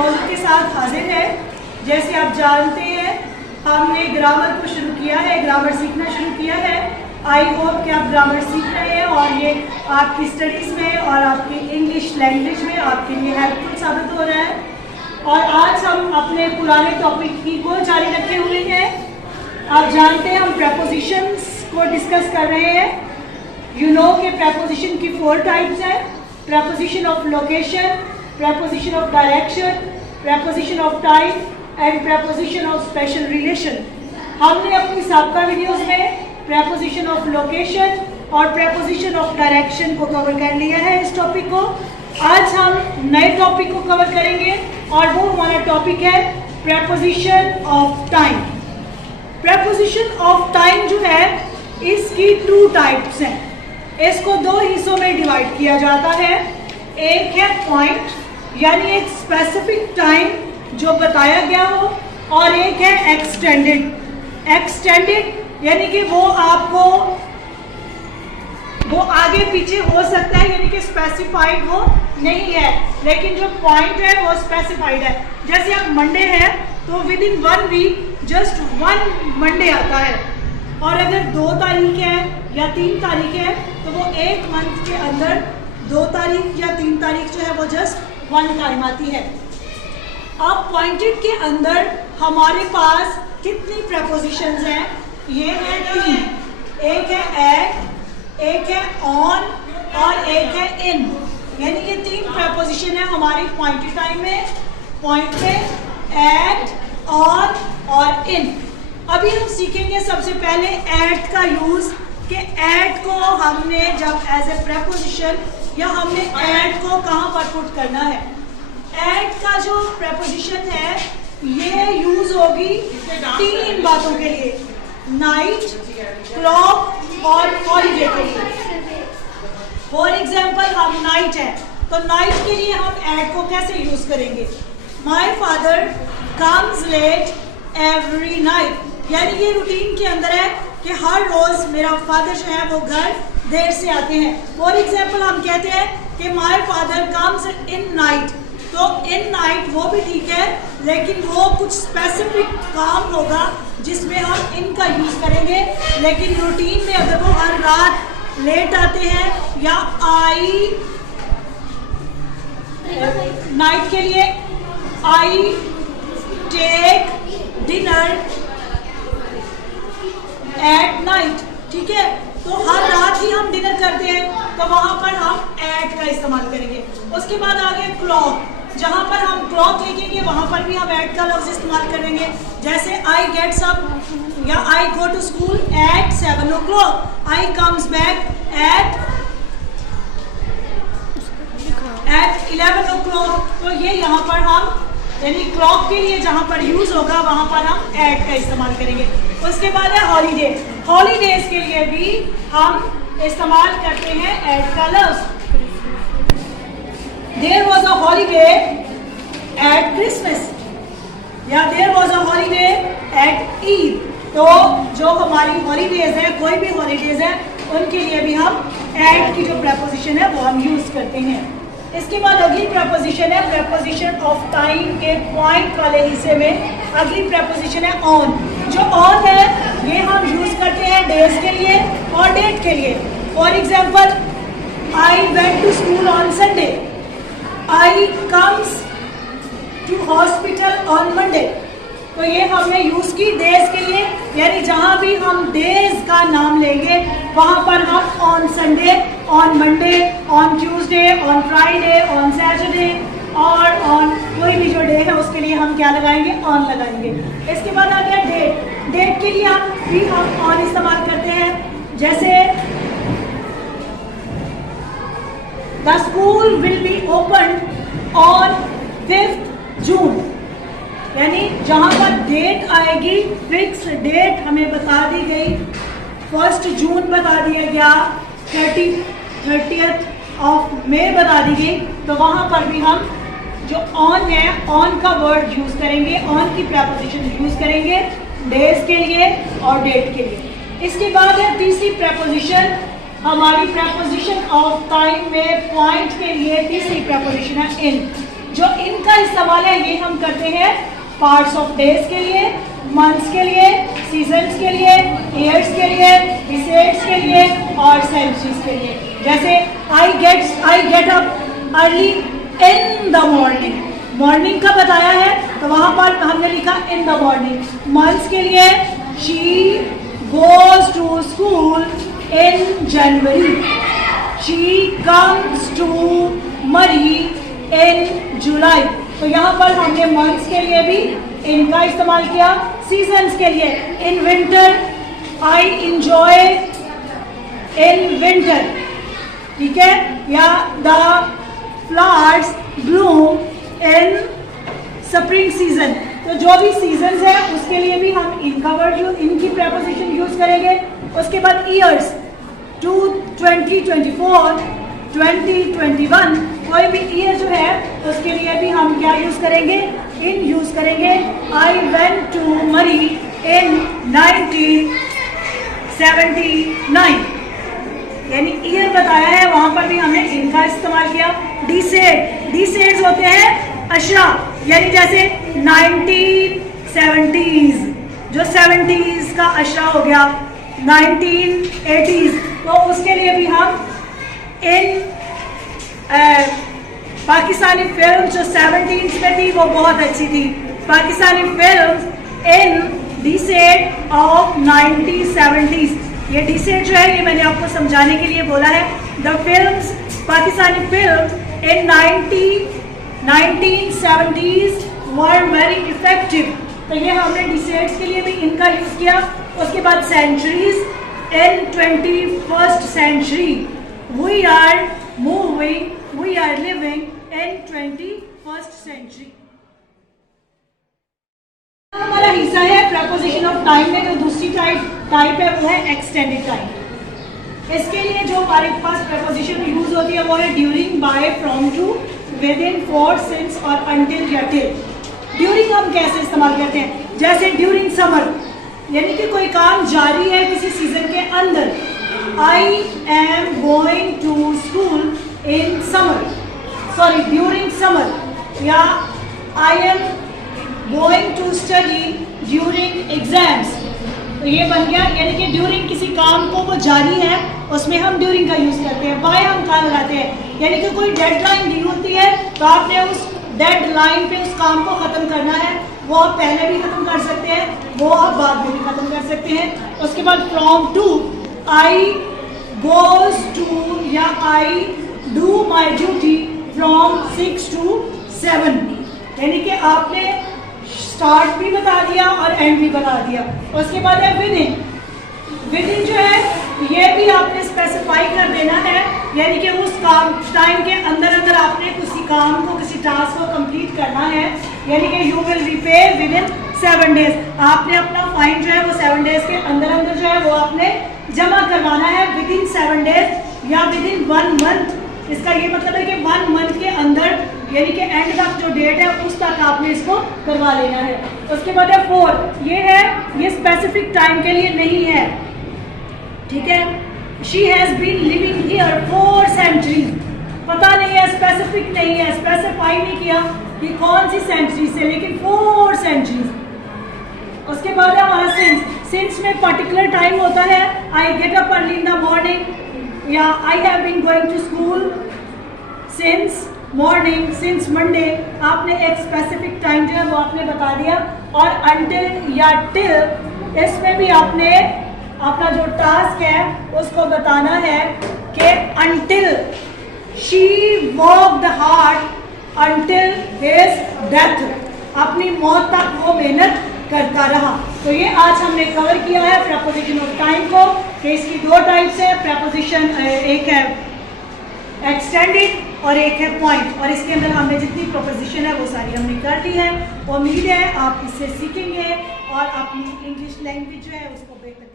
मौजूद के साथ हाजिर है। जैसे आप जानते हैं हमने ग्रामर को शुरू किया है, ग्रामर सीखना शुरू किया है। आई होप कि आप ग्रामर सीख रहे हैं और ये आपकी स्टडीज़ में और आपकी इंग्लिश लैंग्वेज में आपके लिए हेल्पफुल साबित हो रहा है। और आज हम अपने पुराने टॉपिक की को जारी रखे हुए हैं। आप जानते हैं हम प्रेपोजिशंस को डिस्कस कर रहे हैं। यू नो कि प्रेपोजिशन की 4 टाइप्स हैं: preposition of location, preposition of direction, preposition of time and preposition of special relation. हमने अपनी साबका वीडियोस में प्रेपोजिशन ऑफ लोकेशन और प्रेपोजिशन ऑफ डायरेक्शन को कवर कर लिया है इस टॉपिक को। आज हम नए टॉपिक को कवर करेंगे और वो हमारा टॉपिक है preposition of time. Preposition of time जो है इसकी 2 टाइप्स हैं। इसको 2 हिस्सों में डिवाइड किया जाता है। एक है पॉइंट यानी एक स्पेसिफिक टाइम जो बताया गया हो, और एक है एक्सटेंडेड। एक्सटेंडेड यानी कि वो आपको वो आगे पीछे हो सकता है, यानी कि स्पेसिफाइड वो नहीं है, लेकिन जो पॉइंट है वो स्पेसिफाइड है। जैसे अब मंडे है तो within 1 week just 1 Monday आता है, और अगर 2 तारीख है या 3 तारीख है तो वो 1 मंथ के अंदर 2 तारीख या 3 तारीख जो है वो जस्ट 1 टाइम आती है। अब पॉइंटेड के अंदर हमारे पास कितनी प्रेपोजिशंस हैं? ये है 3। एक है एट, एक है ऑन और एक है इन। यानी ये 3 प्रेपोजिशन है हमारी पॉइंटेड टाइम में। पॉइंट पे एट, ऑन और इन। अभी हम सीखेंगे सबसे पहले एट का यूज, कि एट को हमने जब एज ए प्रेपोजिशन या हमने एट को कहाँ पर पुट करना है। एट का जो प्रेपोजिशन है ये यूज होगी 3 बातों के लिए: नाइट, क्लॉक और हॉलीडे के लिए। फॉर एग्जाम्पल हम नाइट है तो नाइट के लिए हम एट को कैसे यूज करेंगे? My father comes late every night, यानी ये रूटीन के अंदर है कि हर रोज मेरा फादर जो है वो घर देर से आते हैं। फॉर एग्जाम्पल हम कहते हैं कि माई फादर कम्स इन नाइट, तो इन नाइट वो भी ठीक है, लेकिन वो कुछ स्पेसिफिक काम होगा जिसमें हम इनका यूज करेंगे। लेकिन रूटीन में अगर वो हर रात लेट आते हैं या आई नाइट के लिए I take dinner at night, ठीक है, तो हर रात ही हम डिनर करते हैं तो वहां पर हम एट का इस्तेमाल करेंगे। उसके बाद आगे क्लॉक, जहां पर हम क्लॉक लिखेंगे वहां पर भी हम एट का लफ्ज इस्तेमाल करेंगे। जैसे आई गेट्स अप या I go to school at 7 o'clock, I comes back at 11 o'clock। तो ये यहाँ पर हम यानी क्लॉक के लिए जहाँ पर यूज होगा वहाँ पर हम एट का इस्तेमाल करेंगे। उसके बाद है हॉलीडे। हॉलीडेज के लिए भी हम इस्तेमाल करते हैं एट का लफ्ज। There was a holiday at Christmas या there was a holiday at Eid. तो जो हमारी हॉलीडेज है, कोई भी हॉलीडेज है, उनके लिए भी हम एट की जो प्रेपोजिशन है वो हम यूज करते हैं। इसके बाद अगली प्रेपोजिशन है प्रेपोजिशन ऑफ टाइम के पॉइंट वाले हिस्से में अगली प्रेपोजिशन है ऑन। जो ऑन है ये हम यूज करते हैं डेज के लिए और डेट के लिए। For example I went to school on Sunday, I comes to hospital on Monday. तो ये हमने यूज की डेज के लिए, यानी जहां भी हम डेज का नाम लेंगे वहां पर हम on Sunday, on Monday, on Tuesday, on Friday, on Saturday और ऑन कोई भी जो डे है उसके लिए हम क्या लगाएंगे? ऑन लगाएंगे। इसके बाद आ गया डेट। डेट के लिए हम ऑन इस्तेमाल करते हैं। जैसे the school will be open on 5th जून, यानी जहां पर डेट आएगी फिक्स डेट हमें बता दी गई, 1 जून बता दिया गया, 30th ऑफ मई बता दी गई, तो वहां पर भी हम जो ऑन है ऑन का वर्ड यूज करेंगे, ऑन की प्रेपोजिशन यूज करेंगे डेज के लिए और डेट के लिए। इसके बाद है तीसरी प्रेपोजिशन, हमारी प्रेपोजिशन ऑफ टाइम में पॉइंट के लिए तीसरी प्रेपोजिशन है इन। जो इनका इस्तेमाल है ये हम करते हैं पार्ट्स ऑफ डेज के लिए, मंथ्स के लिए, सीजन्स के लिए, ईयर्स के लिए, डिसेट्स के लिए और सेंचुरीज के लिए। जैसे आई get up early in the morning, morning का बताया है तो वहां पर हमने लिखा इन द मॉर्निंग। मंथ्स के लिए she goes to school in January, she comes to Murree in जुलाई। तो यहाँ पर हमने मंथ्स के लिए भी इनका इस्तेमाल किया। सीजन्स के लिए in winter I enjoy in winter, ठीक है, या the flowers Bloom in spring season. तो जो भी सीजन्स है उसके लिए भी हम इनका वर्ड इनकी प्रेपोजिशन यूज करेंगे। उसके बाद ईयर्स 2024, 2021, कोई भी ईयर जो है उसके लिए भी हम क्या यूज करेंगे, इन यूज करेंगे। आई वेंट टू मरी इन 1979, यानी ईयर बताया है वहां पर भी हमने इनका इस्तेमाल किया। डिसेट्स होते हैं अशरा, यानी जैसे 1970s, जो 70s का अशरा हो गया, 1980s, तो उसके लिए भी हम इन पाकिस्तानी फिल्म जो 70s में थी वो बहुत अच्छी थी, Pakistani film in decade of 1970s। ये डिसेट जो है ये मैंने आपको समझाने के लिए बोला है। The films, Pakistani film in 1970s were very effective. तो ये हमने डिसेट्स के लिए भी इनका यूज किया। उसके बाद centuries in 21st century, we are moving, we are living in 21st century। हमारा हिस्सा है प्रपोजिशन ऑफ टाइम में जो दूसरी टाइप है वो है एक्सटेंडेड टाइम। इसके लिए जो हमारे पास प्रपोजिशन यूज होती है वो है during, by, from, to, within, for, since और अंटिल या टिल। ड्यूरिंग हम कैसे इस्तेमाल करते हैं, जैसे ड्यूरिंग समर, यानी कि कोई काम जारी है किसी सीजन के अंदर। I am going to school in summer, sorry during summer, या I am going to study during exams. तो ये बन गया, यानी कि ड्यूरिंग किसी काम को वो जारी है उसमें हम ड्यूरिंग का यूज करते हैं। बाय हम कहाँ लगाते हैं, यानी कि कोई डेडलाइन दी होती है तो आपने उस डेडलाइन पे उस काम को खत्म करना है, वो आप पहले भी खत्म कर सकते हैं, वो आप बाद में भी खत्म कर सकते हैं। उसके बाद from to, I goes to या I do my duty from 6 to 7, यानी कि आपने स्टार्ट भी बता दिया और एंड भी बता दिया। उसके बाद है विद इन। विद इन जो है ये भी आपने स्पेसिफाई कर देना है, यानी कि उस काम टाइम के अंदर अंदर आपने किसी काम को, किसी टास्क को कंप्लीट करना है, यानी कि you will repay with in 7 days। आपने अपना फाइन जो है वो 7 days के अंदर अंदर जो है वो आपने जमा करवाना है विद इन 7 days या विद इन 1 month। इसका ये मतलब है कि 1 month के अंदर, यानी कि एंड तक जो डेट है उस तक आपने इसको करवा लेना है। उसके बाद है फॉर, ये स्पेसिफिक टाइम के लिए नहीं है, ठीक है। She has been living here 4 centuries, पता नहीं है, स्पेसिफिक नहीं है, स्पेसिफाई नहीं किया कि कौन सी सेंचुरी से, लेकिन 4 centuries। उसके बाद है हमारा सिंस में पर्टिकुलर टाइम होता है। I get up early in the morning, या I have been going to school since morning, since Monday, आपने एक स्पेसिफिक टाइम जो है वो आपने बता दिया। और अंटिल या टिल, इसमें भी आपने अपना जो टास्क है उसको बताना है कि until she worked hard until his death, अपनी मौत तक वो मेहनत करता रहा। तो ये आज हमने कवर किया है प्रपोजिशन ऑफ टाइम को, कि इसकी 2 टाइप्स है प्रपोजिशन, एक है एक्सटेंडेड और एक है पॉइंट, और इसके अंदर हमने जितनी प्रपोजिशन है वो सारी हमने कर दी है। उम्मीद है आप इससे सीखेंगे और अपनी इंग्लिश लैंग्वेज जो है उसको बेहतर